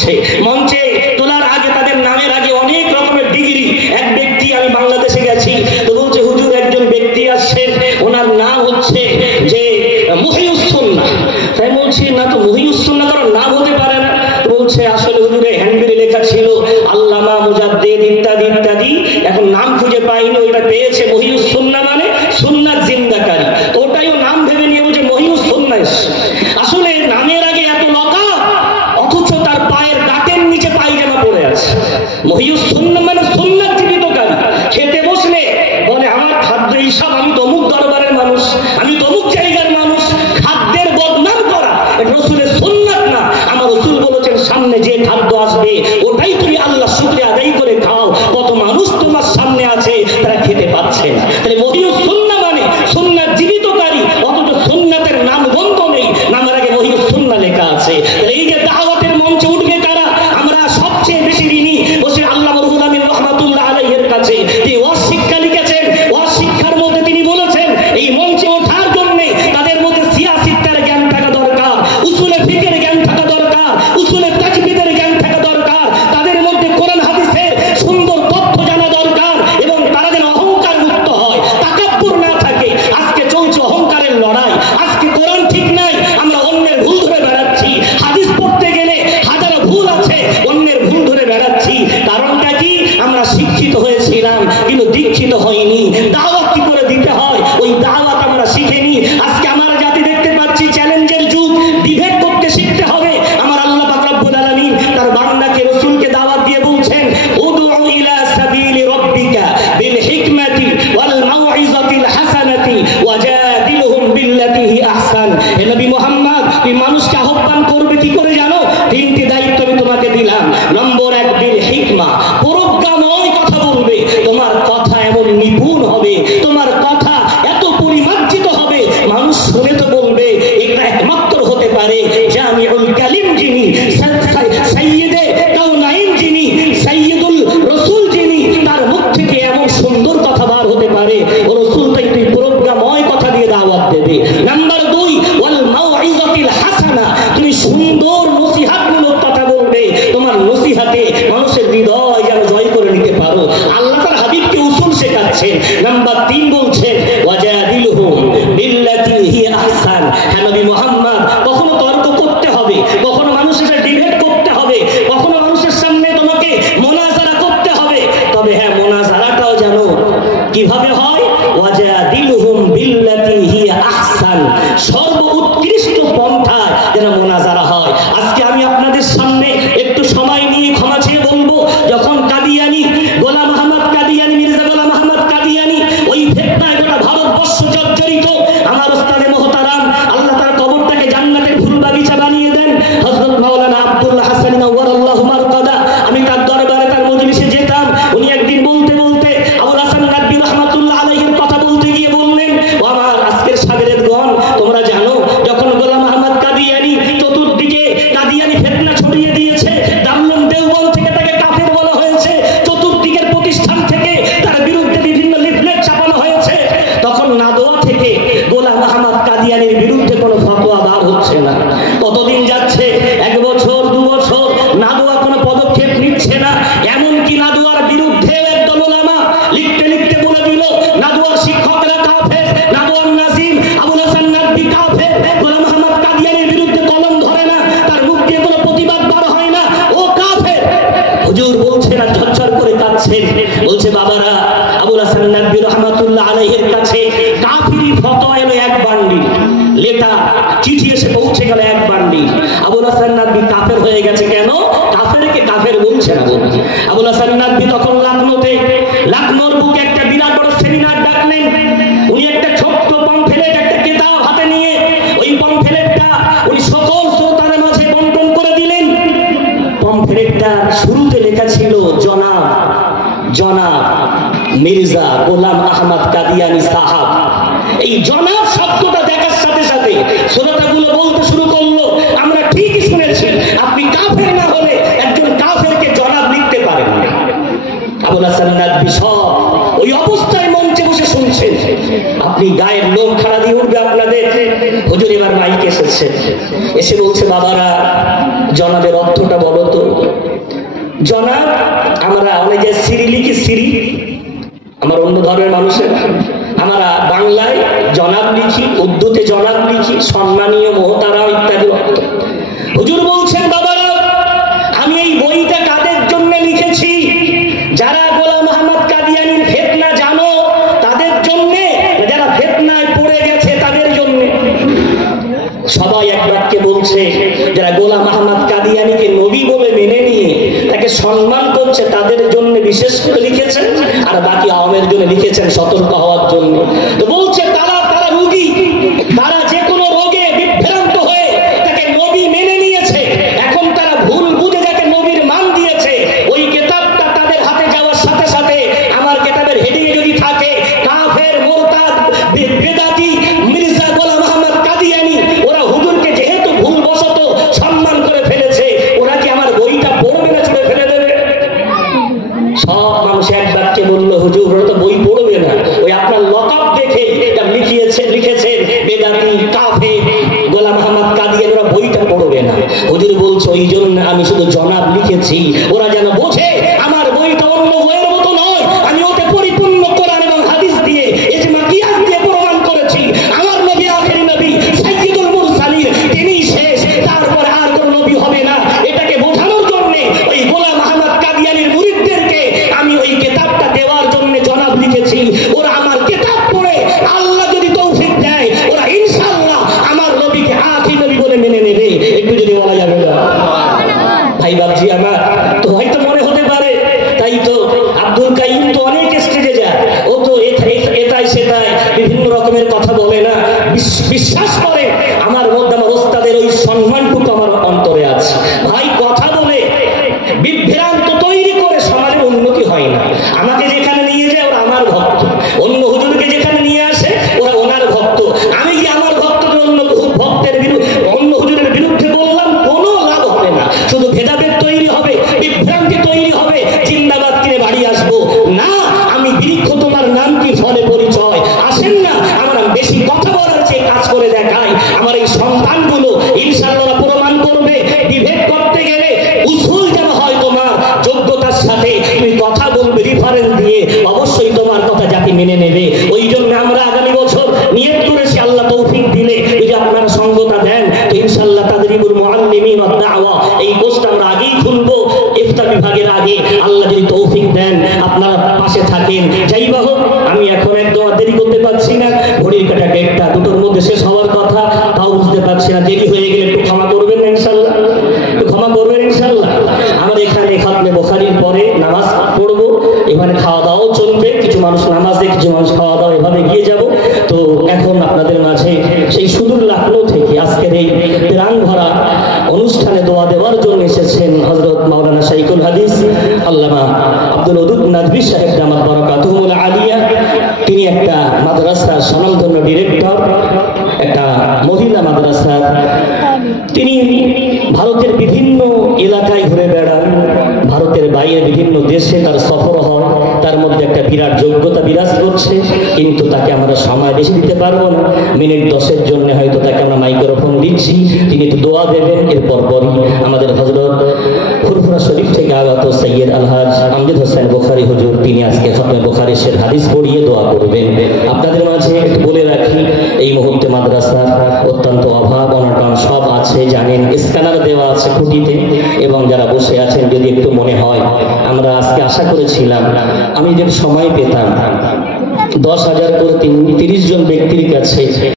তুলছে। মঞ্চে তোলার আগে তাদের নামের আগে অনেক রকমের ডিগ্রি। এক ব্যক্তি, আমি বাংলাদেশে গেছি, তো বলছে হুজুর একজন ব্যক্তি আসছেন, ওনার নাম হচ্ছে যে মুহিউস সুন্নাহ। তাই বলছি না তো মুহিউস সুন্নাহ কারণ নাম হতে পারে না। বলছে আসলে হুজুরের হ্যান্ডবিলে লেখা ছিল আল্লামা মুজাদ্দিদ ইত্যাদি ইত্যাদি, এখন নাম খুঁজে পাইনি, ওইটা পেয়েছে মুহিউস সুন্নাহ মানে সুন্নাত জিন্দাকারী, তো ওটাইও নাম ভেবে নিয়ে বলছে মুহিউস সুন্নাহ। আসলে নামের আগে এত লকা, অথচ তার পায়ের গাঁটের নিচে পায়জামা পড়ে আছে। মুহিউস সুন্নাহ মানে সুন্নাত জীবিতকারী। খেতে বসলে বলে আমার খাদ্য হিসাব, আমি তমুক দরবারের মানুষ, আমি তমুক জায়গার মানুষ। খাদ্যের বদনাম করা এটা রাসূলের সুন্নাত না। আমার রাসূল বলেছেন সামনে যে খাদ্য আসবে ওটাই তুমি আল্লাহ শুকরিয়া আদায় করে খাও। কত মানুষ তোমার সামনে আছে তারা খেতে পাচ্ছে না। তাহলে মুহিউস সুন্নাহ মানে সুন্নাত জীবিতকারী, অথচ সুন্নাতের নাম গন্ধ নেই, নামের আগে মুহিউস সুন্নাহ লেখা আছে। এই যে দাওয়াতের মঞ্চে উঠবে কারা, আমরা সবচেয়ে বেশি ঋণী বসে আল্লাহ রুহুল আমিন রাহমাতুল্লাহ আলাইহির কাছে, যে শিক্ষা লিখেছেন, শিক্ষার মধ্যে তিনি বলেছেন এই মঞ্চে ওঠার জন্য তাদের মধ্যে সিয়াসিত্তার জ্ঞান থাকা দরকার, উসুলে ফিকহের জ্ঞান থাকা দরকার, উসুলে তাজবিদের জ্ঞান থাকা দরকার, তাদের মধ্যে কোরআন হাদিসের সুন্দর তথ্য জানা দরকার, এবং তারা যেন অহংকার মুক্ত হয়, তাকাব্বুর না থাকে। আজকে চলছে অহংকারের লড়াই। আজকে কোরআন ঠিক নাই, আমরা অন্যের ভুল ধরে বেড়াচ্ছি। হাদিস পড়তে গেলে হাজারো ভুল আছে, অন্যের ভুল ধরে বেড়াচ্ছি। কারণটা কি? আমরা শিক্ষিত হয়েছিলাম কিন্তু দীক্ষিত হইনি। দাওয়াত কি করে দিতে হয় ওই দাওয়াত আমরা শিখিনি। আজকে আমার জাতি দেখতে পাচ্ছি চ্যালেঞ্জের যুগ, ডিবেট করতে শিখতে হবে। আমার আল্লাহ পাক রব্বুল আলামিন তার বান্দাকে রাসূলকে দাওয়াত দিয়ে বলছেন উদউ ইলা সাবিলি রাব্বিকা বিল হিকমাতি ওয়াল মাউইযাতিল হাসানাতি ওয়াজাদিলহুম বিল্লাতি হি আহসান। হে নবী মুহাম্মদ, তুমি মানুষকে আহ্বান করবে কি করে জানো? তিনটি দায়িত্ব আমি তোমাকে দিলাম। নম্বর 1 বিল হিকমা, প্রজ্ঞাময় কথা বলবে। তোমার কথা এমন নিপুণ হবে, তোমার কথা এত পরিমার্জিত হবে, মানুষ শুনে তো বলবে এটা একমাত্র হতে পারে জামিউল কালিম যিনি, সাইয়্যিদে কাউনাইন যিনি, সাইয়্যিদুল রাসূল যিনি, তার মুখ থেকে এমন সুন্দর কথা বার হতে পারে। ও রাসূল তাই তুই প্রজ্ঞাময় কথা দিয়ে দাওয়াত দেবে। নাম্বার 2 ওয়াল মাউইযাতিল হাসানা, তুমি সুন্দর নসিহতমূলক কথা বলবে। তোমার নসিহতে মানুষের হৃদয় যেন জয় করে নিতে পারো। আল্লাহ তার হাবিবকে উসুল শেখাচ্ছেন। নাম্বার 3 বলছেন ওয়াজাদিলহুম বিল্লাতি হি আহসান। হ্যাঁ নবী মুহাম্মদ, কখনো তর্ক করতে হবে, কখনো মানুষের সাথে ডিবেট করতে হবে, কখনো মানুষের সামনে তোমাকে মুনাজারা করতে হবে। তবে হ্যাঁ, মুনাজারাটাও জানো কিভাবে হয়? ওয়াজাদিলহুম বিল্লাতি হি আহসান, সর্বোৎকৃষ্ট পন্থায় যেন মুনাজারা হয়। আজকে আমি আপনাদের সামনে একটু সময় নিয়ে ক্ষমা চেয়ে বলবো, যখন কাদিয়ানি গোলাম আহমদ কাদিয়ানি, মির্জা গোলাম আহমদ কাদিয়ানি ওই ফিতনায় গোটা ভারতবর্ষ জর্জরিত, আমার ওস্তাদে মুহতারাম আল্লাহ তার কবরটাকে জান্নাতের ফুল বাগিচা বানিয়ে দেন, হযরত মাওলানা আব্দুল হাসান নওয়ারাল্লাহু মারকাদা। আমি তার দরবারে, তার মজলিসে যেতাম। উনি একদিন বলতে বলতে আবুল হাসান নাদভী রাহমাতুল্লাহ আলাইহির কথা বলতে গিয়ে বললেন, ও আমার আজকের সাগরেদগণ, তোমরা জানো যখন গোলাম আহমদ কাদিয়ানি চতুর্দিকে কাদিয়ানি ফিতনা ছড়িয়ে দিয়েছে, দারুল দেওবন্দ থেকে তাকে কাফের বলা হয়েছে, চতুর্দিকের প্রতিষ্ঠান থেকে তার বিরুদ্ধে বিভিন্ন লিফলেট ছাপানো হয়েছে, তখন নাদোয়া থেকে গোলাম আহমদ কাদিয়ানির বিরুদ্ধে কোনো ফতোয়া বার হচ্ছে না। কতদিন যাচ্ছে, 1 বছর 2 বছর, নাদোয়া কোনো পদক্ষেপ নিচ্ছে না। এমনকি নাদোয়ার বিরুদ্ধে একদল উলামা লিখতে লিখতে বলে দিল নাদোয়ার শিক্ষকরা কাফের, নাদোয়ার নাজিম আবুল হাসান নাদভী কাফের। গোলাম আহমদ কাদিয়ানির বিরুদ্ধে কলম ধরে না, তার মুখ দিয়ে কোনো প্রতিবাদ বার হয় না, ও কাফের। হুজুর বলছে না, ঝরঝর করে কাঁদছেন, বলছে বাবারা, আবুল হাসান নাদভী রাহমাতুল্লাহ আলাইহির কাছে কাফিরি ফতোয়া এলো 1 বান্ডিল, লেটার চিঠি এসে পৌঁছে গেল 1 বান্ডিল। আবুল হাসান নাদভী কাফের হয়ে গেছে কেন? কাফেরকে কাফের বলছে না। আবুল হাসান নাদভী তখন লখনৌর বুকে একটা বিরাট বড় সেমিনার ডাকলেন। উনি একটা ছোট্ট পমফ্লেট, একটা কিতাব হাতে নিয়ে ওই পমফ্লেটটা উনি সকল শ্রোতাদের মাঝে বন্টন করে দিলেন। পমফ্লেটটা শুরুতে লেখা ছিল জনাব মির্জা গোলাম আহমদ কাদিয়ানি সাহাব। এই জনাব শব্দটা দেখার সাথে সাথে শ্রোতাগুলো বলতে শুরু করলো, আমরা ঠিকই শুনেছি, আপনি কাফের না হলে একজন কাফেরকে জনাব লিখতে পারেন না। আবুল হাসান নাদভী সব ওই অবস্থায় মঞ্চে বসে শুনছেন। আপনি গায়ের লোক খাড়া দিয়ে উঠবে, আপনাদের। হুজুর এবার মাইক এসেছে, এসে বলছে বাবারা জনাবের অর্থটা বলো তো। জনাব, আমরা অনেক সিরি লিখি, সিরি আমার অন্য ধর্মের মানুষের, আমরা বাংলায় জনাব লিখি, উর্দুতে জনাব লিখি, সম্মানীয়, মহতারা ইত্যাদি অর্থ। হুজুর বলছেন বাবারা আমি এই বইটা কাদের জন্য লিখেছি? যারা গোলাম আহমদ কাদিয়ানীর ফিতনা জানো তাদের জন্য, যারা ফিতনায় পড়ে গেছে তাদের জন্য। সবাই এক বাক্যে বলছে যারা গোলাম আহমদ কাদিয়ানীকে নবী বলে মেনে নিয়ে তাকে সম্মান করছে তাদের জন্য বিশেষ করে লিখেছেন, আর বাকি আওয়ামের জন্য লিখেছেন সতর্ক হওয়ার জন্য। তো বলছে তারা রোগী, তারা যে কোনো রোগে বিভ্রান্ত হয়ে তাকে নবী মেনে নিয়েছে, এখন তারা ভুল বুঝে যাকে নবীর মান দিয়েছে। ওই কিতাবটা তাদের হাতে যাওয়ার সাথে সাথে আমার কিতাবের হেডিং এ যদি থাকে কাফের, মুরতাদ, বেদাতি, মির্জা গোলাম আহমদ কাদিয়ানী, ওরা হুজুরকে যেহেতু ভুলবশত সম্মান করে ফেলেছে, ওরা কি আমার বইটা পড়বে না ছুড়ে ফেলে দেবে? সব মানুষ এক বাক্যে বলল হুজুর ওরা তো বই পড়বে না, ওই আপনার লকআপ দেখে এটা লিখেছেন বেদাতি, কাফের, গোলাম আহমদ কাদিয়ানী, ওরা বইটা পড়বে না। হুজুর বলছে ওই জন্য আমি শুধু জনাব লিখেছি, ওরা যেন বোঝে আমার বইটা অন্য বইয়ের মতো নয়, আমি ওতে পরিপূর্ণ কোরআন এবং হাদিস দিয়ে ইজমা কিয়াস দিয়ে প্রমাণ করেছি আমার নবী আখেরি নবী সাইয়্যিদুল মুরসালিন, তিনি শেষ, তারপরে আর কোন নবী হবে না। এটাকে বোঝানোর জন্য ওই গোলাম আহমদ কাদিয়ানীর মুরিদদেরকে আমি ওই কিতাবটা দেওয়ার জন্য জনাব লিখেছি। ওরা আমার কিতাব পড়ে আল্লাহ যদি তৌফিক দেয় ওরা ইনশাআল্লাহ আমার নবীকে আখেরি নবী বলে মেনে নেবে। একটু যদি বলা যাবে না ভাই বাবজি আমার, তো হয়তো মনে হতে পারে তাই তো আব্দুল কাইয়ুম তো অনেক স্টেজে যায়, ও তো এটাই সেটাই বিভিন্ন রকমের কথা বলে না, বিশ্বাস করে আমার মধ্যে আমার ওস্তাদের ওই সম্মানটুকু আমার অন্তরে আছে। ভাই কথা বলে বিভ্রান্ত তৈরি করে সমাজের উন্নতি হয় না। আমাকে যেখানে নিয়ে যায় ওরা আমার ভক্ত, অন্য হুজুরকে যেখানে নিয়ে আসে ওরা ওনার ভক্ত। আমি কি আমার ভক্তদের অন্য ভক্তের বিরুদ্ধে, অন্য হুজুরের বিরুদ্ধে বললাম কোনো লাভ হবে না, শুধু ভেদাভেদ তৈরি হবে, বিভ্রান্তি তৈরি হবে, জিন্দাবাদ কিনে বাড়ি আসবো না। আমি বৃক্ষ, তোমার নাম কি, ফলে পরিচয়, আসেন না আমরা বেশি কথা বলার চেয়ে কাজ করে দেখাই। আমার এই সন্তানগুলো ইনশাআল্লাহ প্রমাণ করবে বিভেদ করতে গেলে উসুল যেন হয় তোমার যোগ্যতার সাথে, তুমি কথা বলবে রেফারেন্স দিয়ে, অবশ্যই তোমার কথা জাতি মেনে নেবে। ওই জন্য আমরা আগামী বছর নিয়ত করেছি আল্লাহ তৌফিক দিলে যদি আপনারা সঙ্গতা দেন তো ইনশাআল্লাহ তাদরিবুল মুআল্লিমিন ওয়াদ দাওয়া এই কোর্সটা আমরা আগেই খুলবো ইফতার বিভাগের আগে, আল্লাহ যদি তৌফিক দেন আপনারা পাশে থাকেন। যাই বা হোক আমি এখন একদম দেরি করতে পারছি না, ঘড়ির কাঁটা 1টা 2টোর মধ্যে শেষ হওয়ার কথা, তাও বুঝতে পারছি না, দেরি হয়ে গেলে একটু ক্ষমা করবেন না ইনশাআল্লাহ, একটু ক্ষমা করবেন ইনশাআল্লাহ। আমার এখানে খাতমে বুখারীর পরে নামাজ পড়বো, এখানে খাওয়া দাওয়াও চলবে, কিছু মানুষ নামাজে কিছু মানুষ খাওয়া দাওয়া, এভাবে গিয়ে যাব। তো এখন আপনাদের মাঝে সেই সুদূর লখনউ থেকে আজকের এই প্রাণ ভরা অনুষ্ঠানে দোয়া দেওয়ার জন্য এসেছেন হযরত মাওলানা শাইখুল হাদিস আল্লামা আব্দুল ওদুদ নাদভী সাহেব দামাত বারাকাতুহুল আলিয়া। তিনি একটা মাদ্রাসার স্বনামধন্য ডিরেক্টর, একটা মহিলা মাদ্রাসার। তিনি ভারতের বিভিন্ন এলাকায় ঘুরে বেড়ান, ভারতের বাইরে বিভিন্ন দেশে তার সফর হয়, তার মধ্যে একটা বিরাট যোগ্যতা বিরাজ করছে, কিন্তু তাকে আমরা সময় বেশি দিতে পারবো না। মিনিট 10-এর জন্য হয়তো তাকে আমরা মাইক্রোফোন দিচ্ছি, তিনি একটু দোয়া দেবেন। এরপর পরই আমাদের হযরত ফুরফুরা শরীফ থেকে আগত সৈয়দ আলহাজ আমজাদ হোসেন বুখারী হুজুর, তিনি আজকে খাতমে বুখারীর শের হাদিস পড়িয়ে দোয়া করবেন। আপনাদের মাঝে একটু বলে রাখি এই মুহূর্তে মাদ্রাসার অত্যন্ত অভাব অনটন সব আছে, জানেন স্ক্যানার দেওয়া আছে খুঁটিতে, এবং যারা বসে আছেন যদি একটু মনে হয় আমরা আজকে আশা করেছিলাম আমি যদি সময় পেতাম 10,000 করে 30 জন ব্যক্তির কাছে